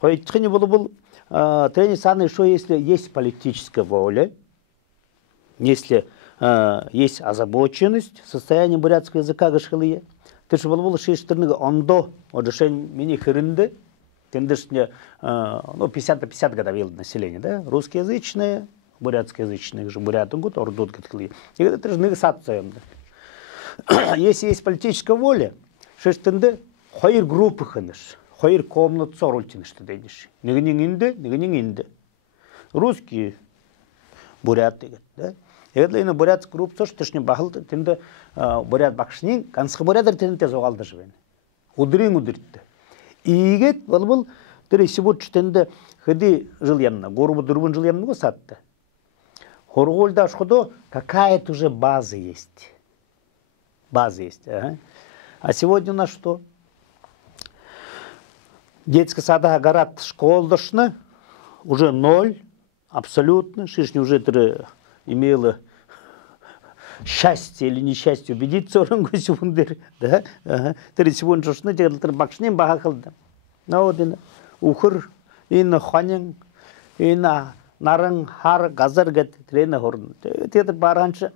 Хойтхини был тренер Саны, что если есть политическая воля, если есть озабоченность состоянием бурятского языка гашхалия, ты же был шесть-четырнего ондо, одушен мини хренды, тендешня, ну 50 на 50 годовел население, да, русскоязычные, бурятскоязычные, же бурятун год, ордут гашхалия, и это же негасация. Если есть политическая воля, шесть-четырнего хайр группы ханеш. Hayır komnat sorultun işte demiş. Niginin indi. Русские буряты, да? И это именно бурятский групп, то что не бахал, тенде бурят бакшнин, канцхи бурятар тенде зогалды живен. Удрит. И гет, был, ты сегодня тенде ходи жил ямна, гору дурбун жил ямна сатта. Хорголда шходо какая-то уже база есть. Ага. А сегодня у нас что? Детская сада город школдошна уже 0, абсолютно. Шишни уже имела счастье или несчастье убедиться, да? Ты сегодня шошны, ты бакшнем бахалда. На вот ухыр, и на ханин, и на наран хар газар гет трена хорн. Это баранча.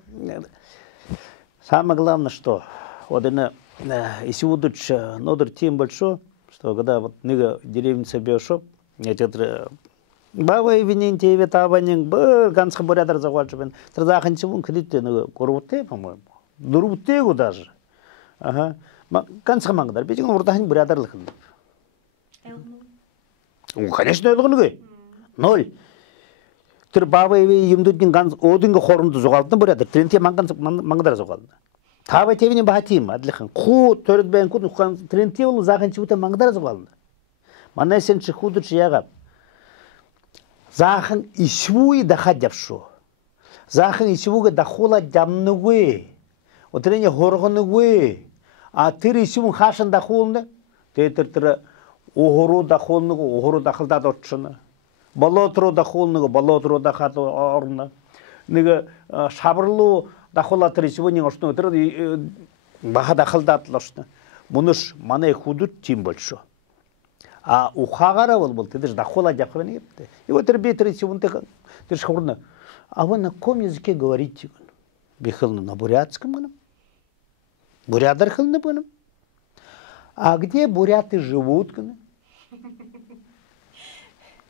Самое главное, что вот если удуч нодер тем большой, что когда вот ныга деревня себе шоп, эти баба и вининте и табанин б ганска бурятар захватывен. Традахин чего кредит ныга корвуте, по-моему, дурбутегу даже. Ага, ганска мангдар. Бетин урдахин бурятар лыхын. Конечно, элгынга 0. Тыр баба и юмдудин ганс одинга хорунду зогалды бурятар. Тренте мангдар зогалды. Таба тевини бахатим, адлихан. Ху төрөт бен кут хан тренте ул загын чута мангдар зогалды. Мана сен чхуду чяга. Захын ишвуи дахадявшо. Захын ишвуга дахола дамнуге. Отрене хоргонуге. А тыр ишвун хашан дахолны. Тетер огору дахолнугу, огору дахылда доччуна. Болотро дахолнугу, болотро дахат орна. Нега шабырлу дахолатыр сегодня что это баха дахылдатлашны. Муныш мана худут тим больше. А у хагара был ты даже дахола дяхвен епте. И вот ребята сегодня ты ж хорна. А вы на каком языке говорите? Бихылны на бурятском, бурятар хылны быным. А где буряты живут?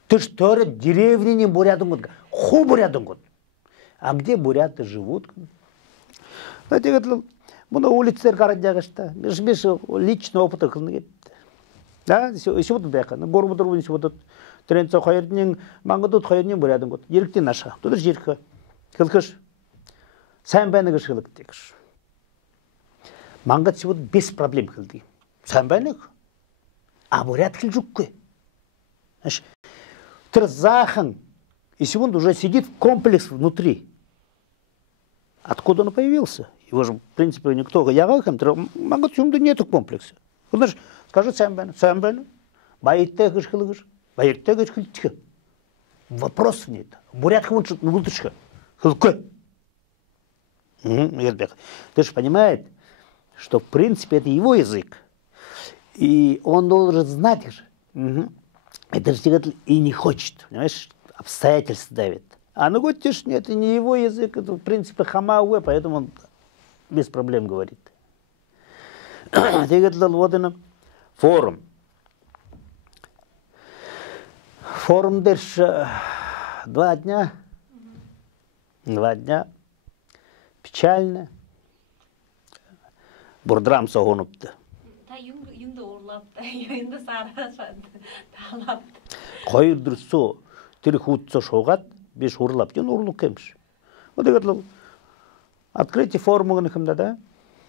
Ты что, деревни не бурятун год? Ху бурятун год. А где буряты живут? Знаете, мы на улице Карадягашта, без личного опыта. Да, сегодня бяха, на гору буду сегодня тренца хайрнин, мангадут хайрнин бурятун год. Еркти наша, тут же ерка. Хилкаш, сам бэнэг шилк текш. Мангад сегодня без проблем хилди. Сам бэнэг. А бурят хилжуккой. Знаешь, Трзахан, и сегодня уже сидит комплекс внутри. Откуда он появился? Его же, в принципе, никто ягахам, мангад сегодня нету комплекса. Знаешь, скажи сам бэнэг, байттэгш хилгаш, байттэгш хилтика. Вопросов нет. Бурят хилчут нутышка. Хилкой. Ты же понимаешь, что в принципе это его язык. И он должен знать же. Это же и не хочет, понимаешь, обстоятельства давит. А ну вот нет, это не его язык, это в принципе хамауэ, поэтому он без проблем говорит. Вот форум. Форум держь 2 дня. 2 дня. Печально. Бурдрам согонупты. Хайыр дұрсо, тірі худса шоғат, беш урлап, кен урлық кемш. Вот это открытие форума, да,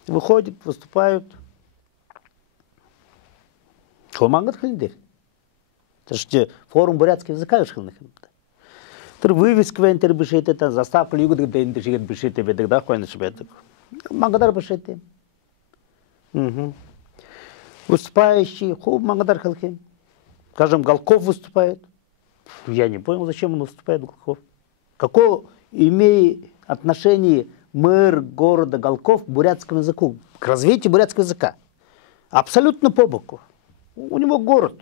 выходят, выступают. Шомангат хлиндер. Это же форум бурятского языка шхылных. Тыр вывеска вентер бешет, это заставка югод, где интершигет бешет, это да, кое начебет. Мангадар бешет. Выступающий, Мангадар Халхин. Скажем, Галков выступает. Я не понял, зачем он выступает, Галков. Какое имеет отношение мэр города Галков к бурятскому языку, к развитию бурятского языка? Абсолютно по боку. У него город.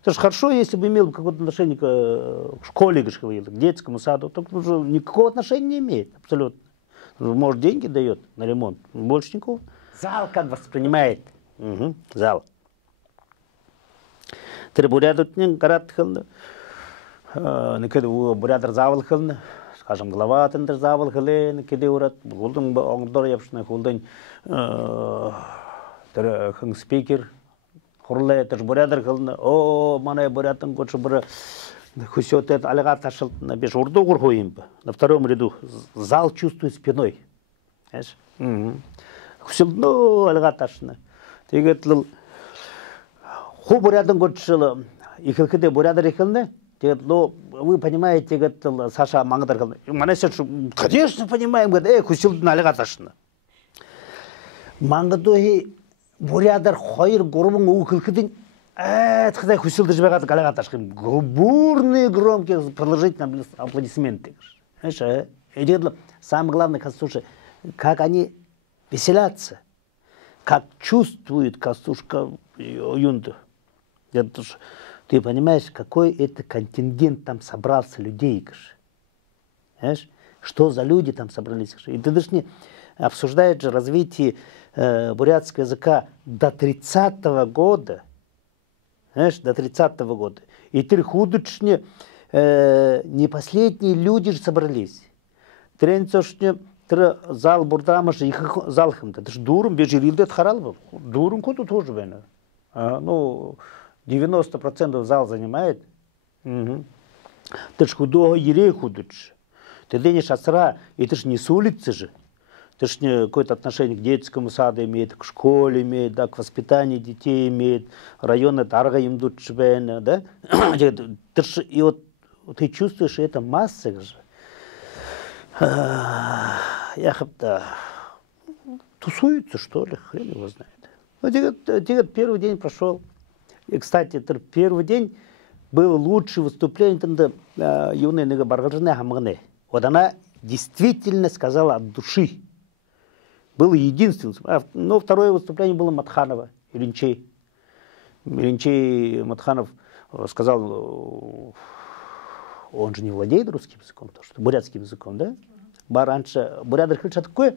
Это же хорошо, если бы имел какое-то отношение к школе, к детскому саду, то уже никакого отношения не имеет, абсолютно. Может, деньги дает на ремонт, больше никого. Зал как воспринимает? Угу, зал. Бурятин карат хылны, бурятыр завал хылны, скажем, глава тендер завал хылы, некеде урат, гулдың оңдор япшына, гулдың спикер, хурлы, тер бурятыр хылны, о, мана бурятын көтші бір хусет это алга ташил на беш урду гурхуим, на втором ряду зал чувствует спиной, знаешь? Хусел, ну, алга ташина. Тегет лыл ху бурятын көтшілі, ихилкіде бурятыр ихилны, тегет, ну, вы понимаете, тегет Саша маңыдар хылны. Мана сен, конечно, понимаем, говорит, хуселдың алга ташина. Маңыдоги бурятыр хойыр гурбың ухилкіден, когда хусилды жбегат галага ташким, бурные, громкие, продолжительные аплодисменты. Знаешь, самое главное, слушай, как они веселятся, как чувствует Костушка Юнду. Ты понимаешь, какой это контингент там собрался людей, знаешь, что за люди там собрались. И ты даже не обсуждаешь же развитие бурятского языка до 30-го года. Знаешь, до 30-го года. И ты худочне не последние люди же собрались. Тренцошне зал бурдамаш их залхымда. Это ж дуром бежирилде тхарал. Дуром куда тоже вена. Ну 90% зал занимает. Ты ж худого ерей худоч. Ты денешь асра, и ты ж не с улицы же. Ты ж какое-то отношение к детскому саду имеет, к школе имеет, да, к воспитанию детей имеет, районы тарга им тут да? И вот ты чувствуешь, это масса же. Я как-то тусуется, что ли, хрен его знает. Ну, первый день прошел. И, кстати, первый день было лучшее выступление, юная баргажная хамгане. Вот она действительно сказала от души. Было единственным. Но второе выступление было Матханова, Илинчей. Илинчей Матханов сказал, он же не владеет русским языком, то что бурятским языком, да? Раньше бурят кричат такое,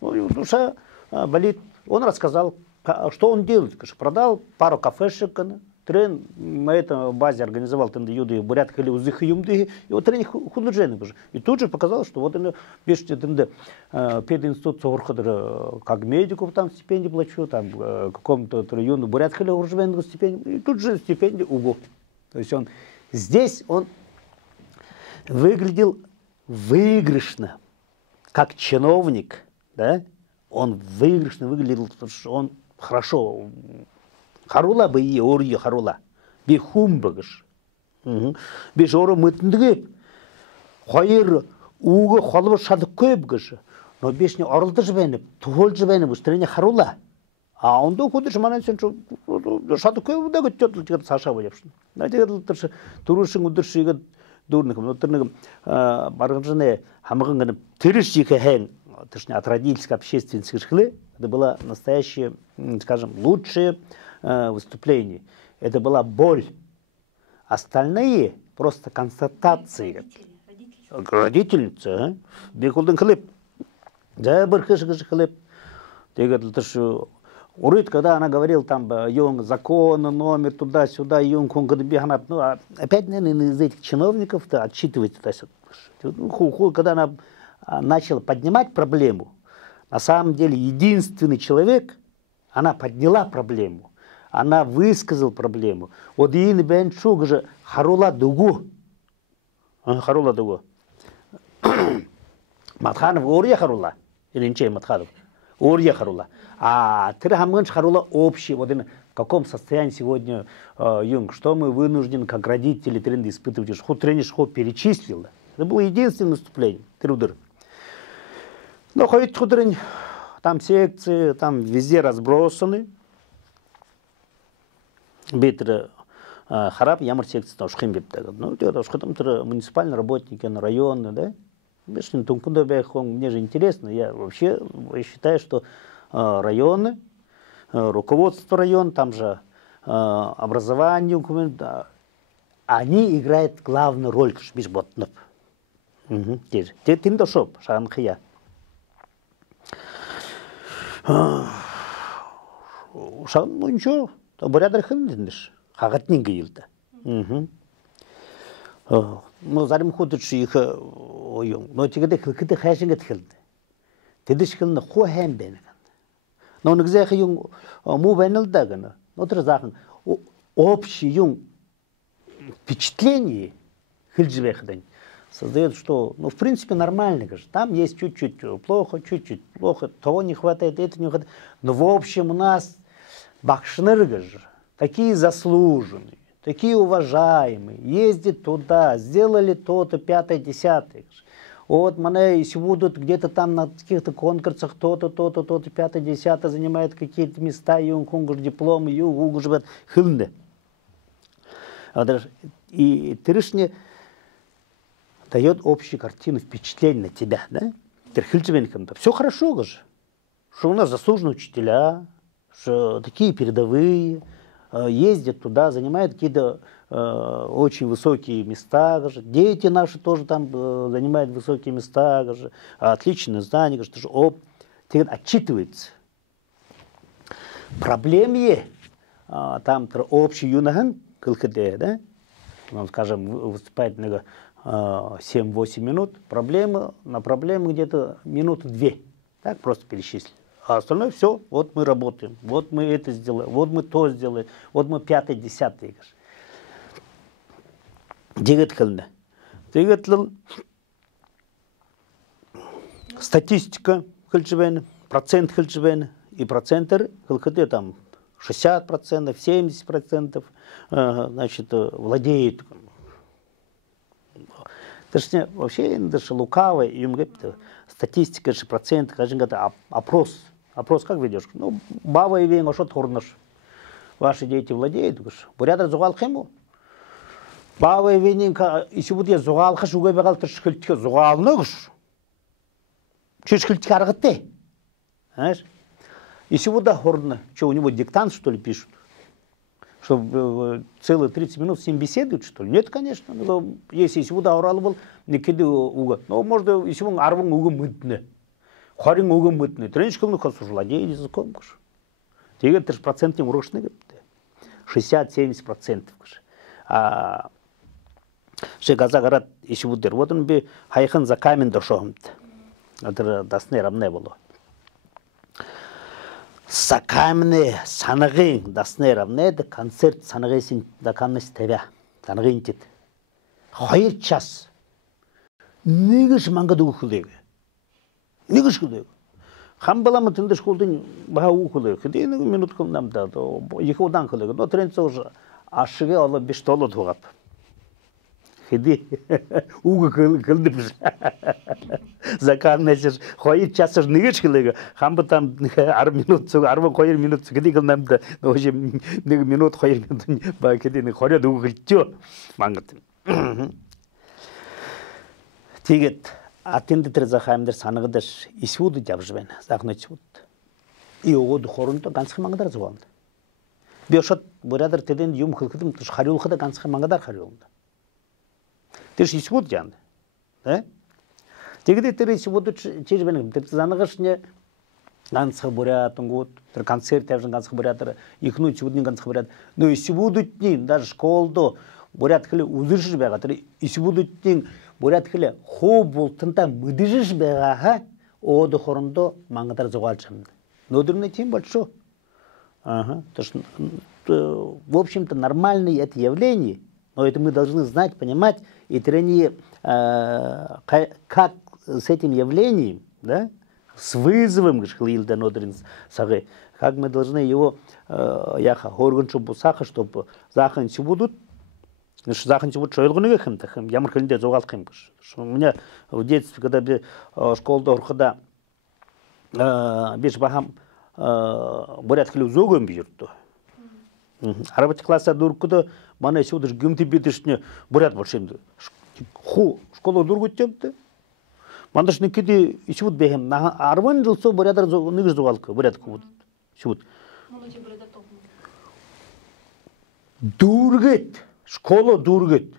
душа болит. Он рассказал, что он делает. Продал пару кафешек, трен на этой базе организовал юды бурят хали узых юмды, и вот тренинг художественный тоже. И тут же показал, что вот он пишет пединститут Сорхода, как медиков там стипендии плачу, там какому-то району бурят хали уржевенную стипендию, и тут же стипендия УГО. То есть он здесь он выглядел выигрышно, как чиновник, да? Он выигрышно выглядел, потому что он хорошо. Харула бы и орье харула, би хумбагаш, би жору мытындыгып, хайыр уга халва шадык көйбгаш, но бешне орылды жбеніп, тухол жбеніп, устрене харула. А он до кудыш манасен что шадык көйб да көттөтл тигет саша бояпшын. На тигет тыршы турушың удыршы игет дурныкым, но тырныкым баргынжыне хамыгын тырыш жикахэн, тыршне от родительской общественности шхлы, это было настоящее, скажем, лучшее выступление. Это была боль. Остальные просто констатации. Родительница. Бекулдың хлеб. Да, бархыш хлеб. Урыт, когда она говорила там закон, номер туда-сюда, ну, опять, наверное, из этих чиновников-то отчитывается туда-сюда. Когда она начала поднимать проблему, на самом деле единственный человек, она подняла проблему. Она высказала проблему. Вот и бен шуг же харула дугу. Харула дугу. Матханов орья харула. Или ничей Матханов. Орья харула. А Тирхамганш харула общий. Вот в каком состоянии сегодня Юнг, что мы вынуждены, как родители, тренды испытывать. Что тренер перечислил. Это было единственное выступление. Трудер. Но хоть худрень, там секции, там везде разбросаны. Битер харап ямар секция там шхим бептагад. Ну, это что там муниципальные работники, на районы, да? Мне же интересно. Я вообще считаю, что районы, руководство района, там же образование, они играют главную роль, без ботнов. Тем то шоп, шанхия. Ну ничего, бурятар хилдиш, хагатнин гилда. Ну зарим ходыш их ойон, но тигде хилките хашингет хилд. Тедиш хилна хоhem бенеган. Но нигзе хиюн му бенелдагана. Но трзахн общий юн впечатление хилджбехдань создает, что, ну, в принципе, нормально, конечно. Там есть чуть-чуть плохо, того не хватает, это не хватает. Но в общем у нас бахшнеры такие заслуженные, такие уважаемые, ездят туда, сделали то-то, 5-е, 10-е. Вот мне, если будут где-то там на каких-то конкурсах то-то, 5-е, 10-е занимают какие-то места, и он кунгуш диплом, и угуш бет хилне. И тырышне дает общую картину, впечатление на тебя, да? Все хорошо, что у нас заслуженные учителя, что такие передовые, ездят туда, занимают какие-то очень высокие места, дети наши тоже там занимают высокие места, отличные знания, что отчитывается. Проблемы там общий юнаган, да? Он, скажем, выступает на 7-8 минут, на проблемы где-то минуты 2. Так просто перечислили. А остальное все, вот мы работаем, вот мы это сделаем, вот мы то сделаем, вот мы 5-е, 10-е. Статистика, процент и процентер, там 60%, 70%, значит, владеют. Точнее, вообще, даже лукавый, статистика, процент, опрос. Опрос как ведешь? Ну, баба и вен, что торнаш. Ваши дети владеют, бурятар зугал хему. Баба и вен, если будет зугал хаш, угай бегал, ты шхильтика зугал ногш. Че шхильтика аргате? Знаешь? Если вот да хорна, что у него диктант, что ли, пишут? Что целые 30 минут с ним беседуют, что ли? Нет, конечно. Если сюда урал был, не киды уга. Но может, если он арвун уга мытны. Харин уга мытны. Тренчкалны хасу владеет языком. Тега 3% не урочны. 60-70%. Шегаза гарат, если вот дыр. Вот он бы хайхан за камень дошел. Это дасны равне было. Сакамне санагин дасны равне, да концерт санагисин да каннес тебя. Санагин тит. Хайр час. Нигаш мангаду ухлег. Нигаш ухлег. Хамбалама тендеш холдин баха ухлег. Хди минут ком нам да. Ихо дан ухлег. Но тренца уже ашиге ала биштоло дугап. Хди уга кылдып. Заканнес хайр час нигаш ухлег. Хамба там 10 минут, 40 минут хди ком нам да. Уже минут хайр минут ба хди хайр дугылчо мангат. Тигет атендетер захаймдер санагдаш исуду жабжбен захночут. И огод хорунто ганцх мангдар звалд. Бешот бурадер теден юм хылкытым туш харюлхада ганцх мангдар харюлда. Теш исуд жанд. Да? Тигде тер исуду чежбен тер занагашне ганцх бурятын год тер концерт явжын ганцх буратер ихну чуднин ганцх бурат. Но исудутнин даже школдо бурят хле узыршыш бага тер исудутнин бурят хле хо болтында мыдыжыш бага оды хорындо маңгатар зугалчамды. Нодырны тем большой. Ага. То есть, в общем-то, нормальное это явление, но это мы должны знать, понимать, и тренировать, как с этим явлением, да, с вызовом, как мы должны его, чтобы заханчи будут, заханчи будут шойлгуны хэмтэхэм, ямар хэлэндэ зугалхэм. У меня в детстве, когда школда урхада, беш бахам бурят хлю зогом бирту. Арабат класса дуркуда мана еще даже гюмти битишне бурят большим. Ху школа дургутчемте. Мандаш никиди еще вот бехем на арван жил бурятар нигж зугалка бурят кубут. Шут. дургет, школа дургет.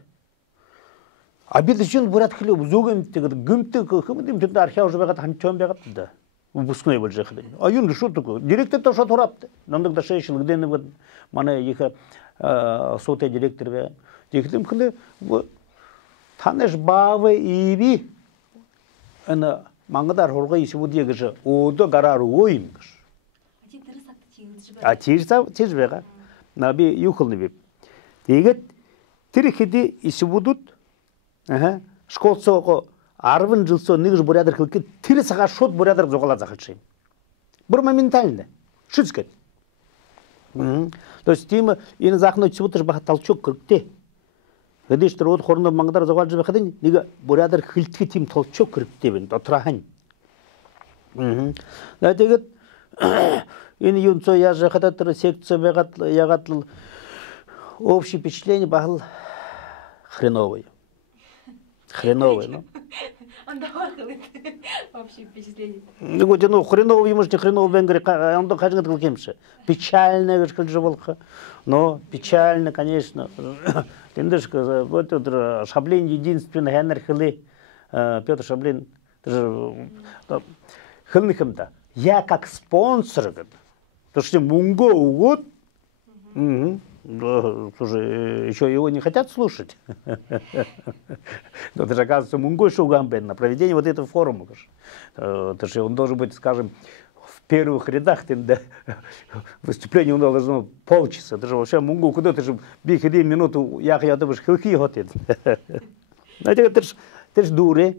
А бид үшін бурят хиле зогем тегет гүмте кымдым тенде археолог жабагат ханчон бегат да. Выпускной был же ходил. А юнга что такое? Директор то что турапты. Нам тогда 6 жыл где не мана их соте директор бе. Директорым кылы танеш бавы иби ана маңгадар хорга иши бу дегеше одо гарару оймгыш. А тирса тирбега. Наби юхылны беп. Дегет тирхиди иши будут. Ага. Школсого 40 жыл сон негіз бурядыр кылки тирсага шот бурядыр зогала захылчы. Бір моментально. Шыцкет. То есть тима ин захно чебутыш баха толчок кыркте. Гдештер от хорно маңдар зогал жыбы хадын неге бурядыр хылтки тим толчок кыркте бен отрахан. Да дегет ин юнцо я же хататыр секция бегат ягатл общее впечатление бахал хреновое. Хреновый, ну. Общее впечатление. Ну, хреновый, ему же хреновый в Венгрии, он то каждый год кемше. Печально, говорит, живолха. Но печально, конечно. Тендешка, вот этот Шаблин единственный, Генер Хилли, Петр Шаблин, Хилнихем-то. Я как спонсор, то что Мунго угод. Да, слушай, еще его не хотят слушать. Но это же, оказывается, Мунгой Шугамбен на проведение вот этого форума. То что он должен быть, скажем, в первых рядах, выступление у него должно полчаса. Это же вообще Мунгу куда-то же биг 1 минуту, я бы хилки готовит. Это ж дуре.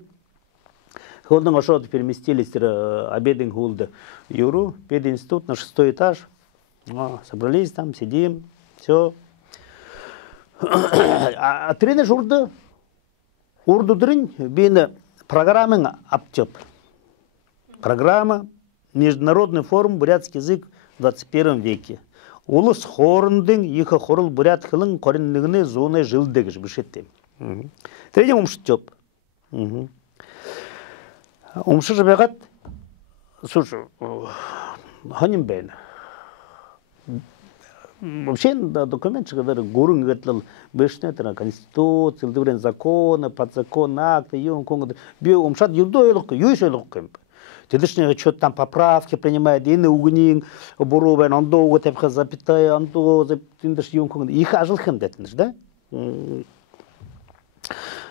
Холдың ошо переместились обеден гулда Юру, пединститут на 6-й этаж. Собрались там, сидим. Все. А тренер урду дрын бені программың аптеп. Программа Международный форум бурятский язык в 21 веке. Улыс хорындың екі хорыл бурят хылың коренлігіне зоны жылдығы жібішетті. Тренер умшытеп. Умшы жібеғат, слушай, ханим бәйні. Вообще документ, когда гурун говорил, бешнетра конституция, дурен законы, подзакон, акты, умшат юдойлук, юйшойлук. Ты дышнее что-то там поправки принимает, и на угнин, буровен, он долго тепха запятая, он долго запятаешь юнкун, их ажил детнешь, да?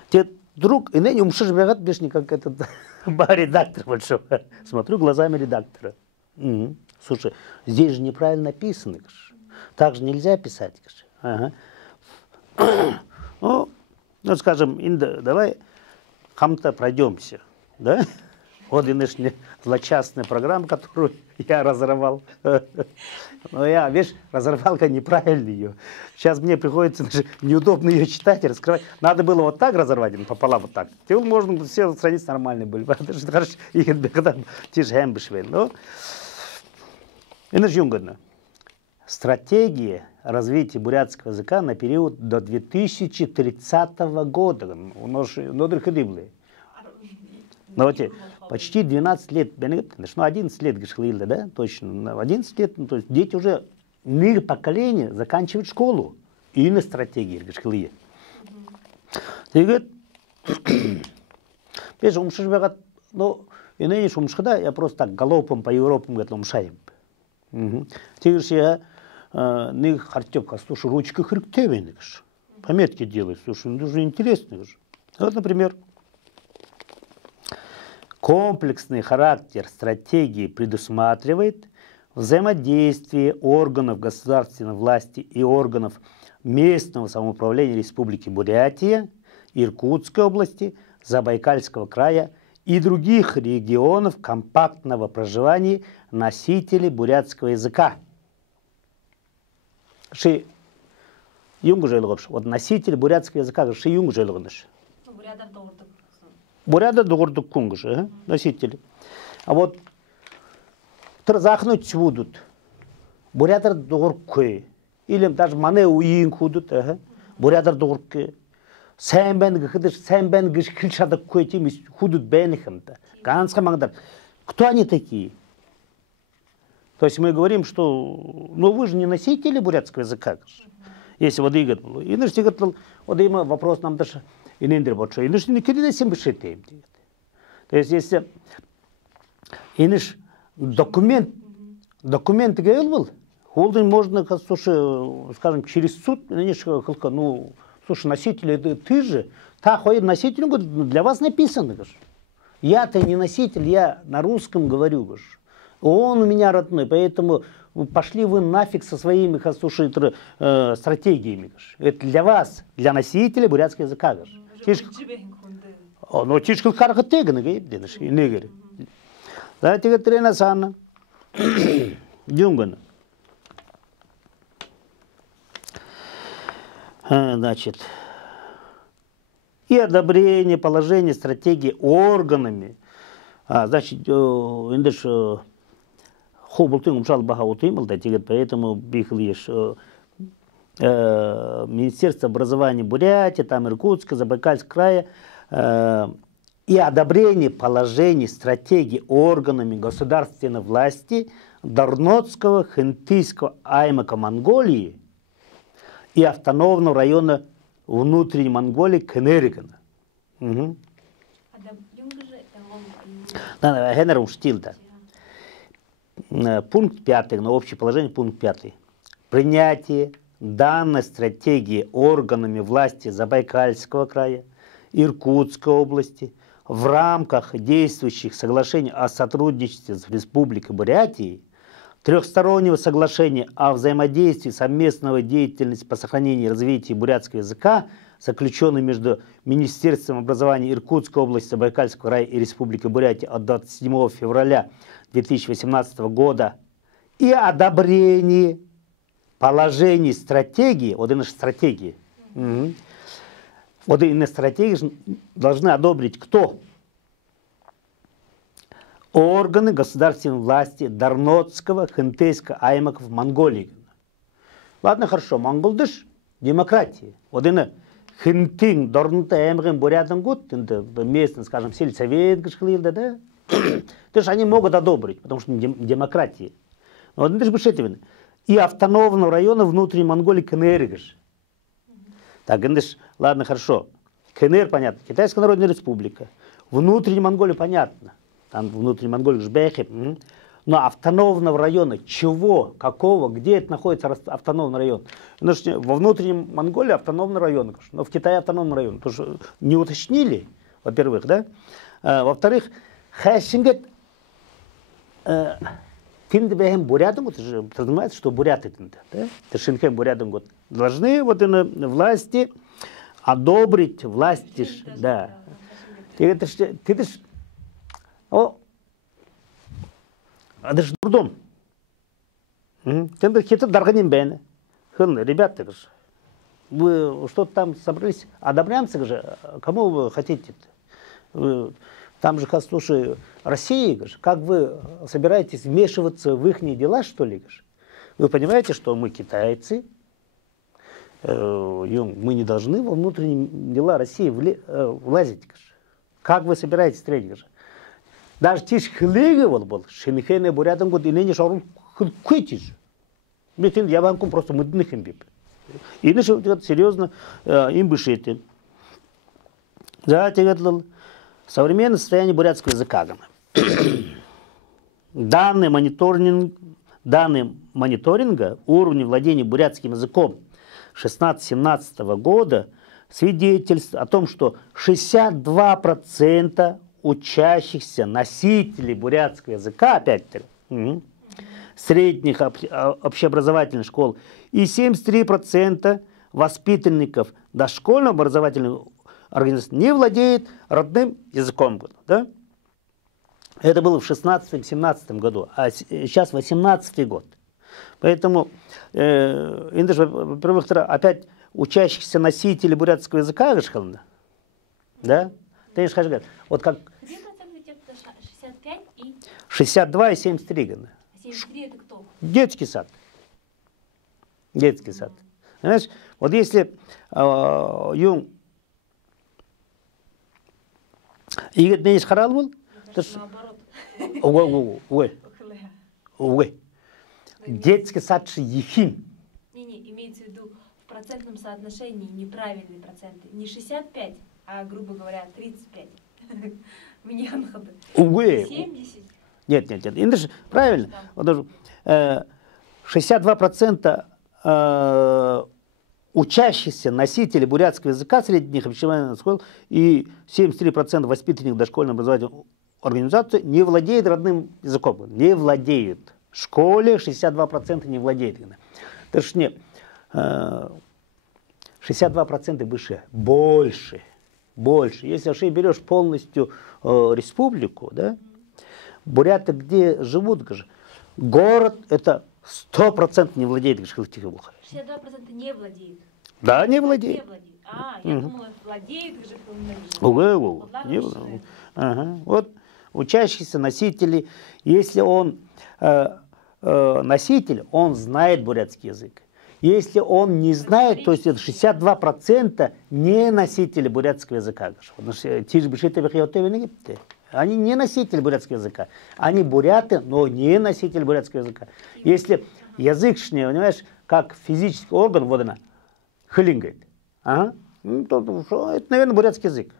Те друг, и ныне умшиш бегат бешни как этот редактор большой. Смотрю глазами редактора. Слушай, здесь же неправильно написано. Так же нельзя писать. Ага. Ну, скажем, давай кому-то пройдемся. Да? Вот и нынешняя злочастная программа, которую я разорвал. Но я, видишь, разорвал-ка неправильно ее. Сейчас мне приходится даже неудобно ее читать и раскрывать. Надо было вот так разорвать, пополам вот так. Теперь можно все страницы нормальные были. Хорошо, когда те же эмбишвели. Но это юнгодно. Стратегия развития бурятского языка на период до 2030 года. У нас ходили. Но вот почти 12 лет, ну 11 лет, да, точно, 11 лет, то есть дети уже, их поколение заканчивают школу. И на стратегии, гашкалые. Ты говоришь, пеш умшиш бегат, ну, и ныне умшхада, я просто так галопом по Европам говорит, умшаем. Ты говоришь, я не хартёбка, слушай, ручка хрюктевый, пометки делай, слушай, ну уже интересно. Вот, например, комплексный характер стратегии предусматривает взаимодействие органов государственной власти и органов местного самоуправления Республики Бурятия, Иркутской области, Забайкальского края и других регионов компактного проживания носителей бурятского языка. Ши юнгу жайлыгыш. Вот носитель бурятского языка ши юнгу жайлыгыныш. Буряда дугурдук кунгыш, носители. А вот захнуть будут. Бурядар дугуркы. Или даже мане уин худут, бурядар дугуркы. Сэмбен гыш хилшадык кой худут бенихем-то. Ганска мангдар. Кто они такие? То есть мы говорим, что ну вы же не носители бурятского языка. Если вот играть было. И наш играть был, вот има вопрос нам даже и не дребот, и наш не кидали всем бешетеем. То есть если и наш документ говорил был, холдинг можно, слушай, скажем, через суд, ну, слушай, носитель, ты же, та ходит носитель, для вас написано, говоришь. Я-то не носитель, я на русском говорю, говоришь. Он у меня родной, поэтому пошли вы нафиг со своими, слушай, стратегиями, говоришь. Это для вас, для носителя бурятского языка, говоришь. Ну, тишкал хархатега, говоришь, и не говори. Да, тебе трена санна. Дюнгана. Значит, и одобрение положения стратегии органами. Значит, индеш хобултын умшал бахаутым, поэтому бихлиш Министерство образования Бурятии, там Иркутска, Забайкальского края, и одобрение положений стратегии органами государственной власти Дарнотского, Хентийского аймака Монголии и автономного района внутренней Монголии Кенеригана. Пункт 5, на общее положение, пункт 5. Принятие данной стратегии органами власти Забайкальского края, Иркутской области в рамках действующих соглашений о сотрудничестве с Республикой Бурятии, трехстороннего соглашения о взаимодействии совместной деятельности по сохранению и развитию бурятского языка, заключенный между Министерством образования Иркутской области, Забайкальского края и Республикой Бурятия от 27 февраля 2018 года, и одобрение положений стратегии, вот именно стратегии, вот именно стратегии должны одобрить кто? Органы государственной власти Дарнотского, Хентейского аймаков Монголии. Ладно, хорошо, монголдыш, демократия. Вот именно Хентин, Дарнута, Эмрин, Бурятин, год, местный, скажем, сельсовет, да? То есть они могут одобрить, потому что демократия. Но вот это же и автономного района внутренней Монголии Кенеригаш. Так, ладно, хорошо. КНР, понятно, Китайская Народная Республика. Внутренняя Монголия, понятно. Там внутренняя Монголия, Жбехи. Но автономного района, чего, какого, где это находится автономный район? Во внутренней Монголии автономный район, но в Китае автономный район. Потому что не уточнили, во-первых, да? Во-вторых, Хэшингет, Тиндебехем бурятам, это же подразумевается, что буряты, да? Ташинхем бурятам должны вот власти одобрить, власти, да. Ты ж, о, это же дурдом. Ты какие-то дарганим бены. Ребята, вы что-то там собрались, одобряемся же, кому вы хотите? Там же, слушай, Россия, как вы собираетесь вмешиваться в их дела, что ли? Вы понимаете, что мы китайцы, мы не должны во внутренние дела России влазить. Как вы собираетесь стрелять? Даже тиш хлеговал был, шинхене бурятам год и ныне шарун хлкытиш. Я вам просто мудных им бип. И наше серьезно им бышите. Да, тебе современное состояние бурятского языка. Данные мониторинга уровня владения бурятским языком 16-17 года свидетельствуют о том, что 62% учащихся носителей бурятского языка, опять-таки, средних общеобразовательных школ и 73% воспитанников дошкольного образовательного организации не владеет родным языком. Да? Это было в 16-17 году, а сейчас 18 год. Поэтому, во-первых, опять учащихся носителей бурятского языка, да? Ты же вот как... Где проценты тех, кто 65 и... 62 и 73. 73 это кто? Детский сад. Детский сад. Знаешь, вот если Юнг Игорь Денис Харал был, детский сад Ехим. Не, имеется в виду в процентном соотношении неправильные проценты. Не 65, а, грубо говоря, 35. Мне он ходы. Увы. 70. Нет. Индыш, правильно. Вот даже, 62% учащихся носителей бурятского языка средних общеобразовательных школ и 73% воспитанников дошкольной образовательной организации не владеют родным языком. Не владеют. В школе 62% не владеют. Точнее, 62% выше. Больше. Если ты берешь полностью республику, да, буряты где живут, город это 100% не владеет. 62% не владеют. Да, не владеет. Не владеют. А, я думала, владеют, Не владеет. Ага. Вот учащиеся носители, если он носитель, он знает бурятский язык. Если он не знает, то есть это 62% не носители бурятского языка. Они не носители бурятского языка. Они буряты, но не носители бурятского языка. Если язык, понимаешь, как физический орган, вот она, хлингает. Ага. Это, наверное, бурятский язык.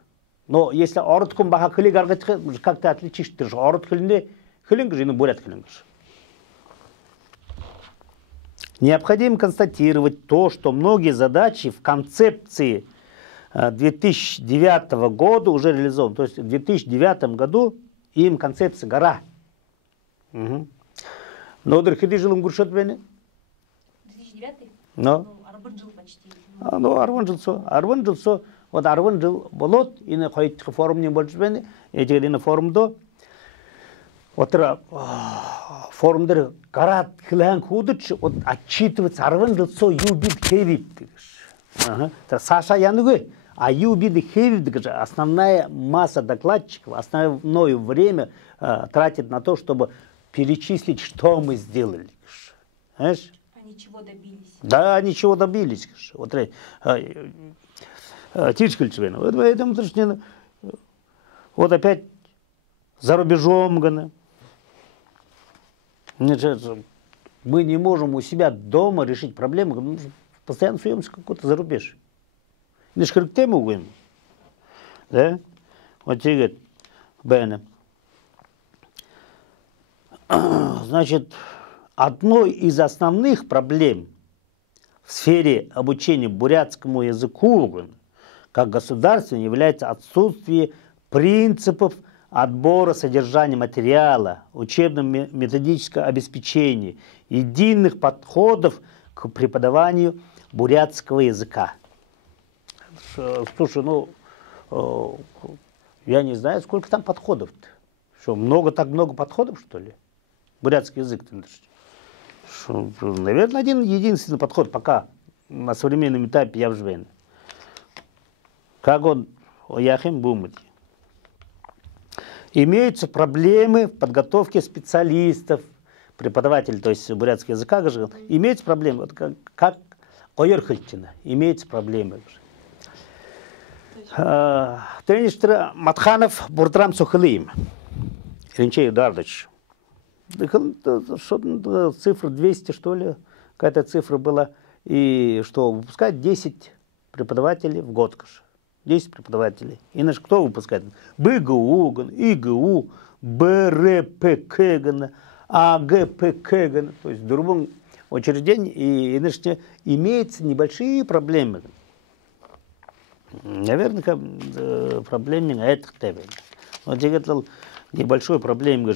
Но если оротком баха хлингар, как ты отличишь? Ты же орот хлингар, и бурят хлингар. Необходимо констатировать то, что многие задачи в концепции 2009 года уже реализованы. То есть в 2009 году им концепция гора. Но дорогие жилым гуршот бени. 2009? Но. Арбан жил почти. Арбан жил. Вот арбан жил болот, и на какой-то форум не больше бени. Эти на форум до. Вот форумдер гарат хлан худыч, вот отчитываться арбан жил со юбит хевит. Саша Янугы. А юбиды хевид, основная масса докладчиков, основное время тратит на то, чтобы перечислить, что мы сделали. Знаешь? Они чего добились? Да, они чего добились. Вот вот опять за рубежом. Мы не можем у себя дома решить проблему, мы постоянно суемся какой-то за рубеж. Не тему угодно. Да? Вот тебе говорит, значит, одной из основных проблем в сфере обучения бурятскому языку как государственному является отсутствие принципов отбора содержания материала, учебно-методического обеспечения, единых подходов к преподаванию бурятского языка. Слушай, я не знаю, сколько там подходов-то. Что, так много подходов, что ли? Бурятский язык-то. Наверное, один единственный подход пока на современном этапе я вживен. Как он, яхим бумать. Имеются проблемы в подготовке специалистов, преподавателей, то есть бурятского языка, имеются проблемы, вот как Ойерхальтина, имеются проблемы. Тренер Матханов Буртрам Сухалиим, Ренчей Дардович. Цифра 200, что ли, какая-то цифра была. И что, выпускать 10 преподавателей в год. 10 преподавателей. И наш кто выпускает? БГУ, ИГУ, БРПК, АГПК. То есть в другом учреждении и иначе имеются небольшие проблемы. Наверное, проблемы на этих темах. Вот небольшой проблемы,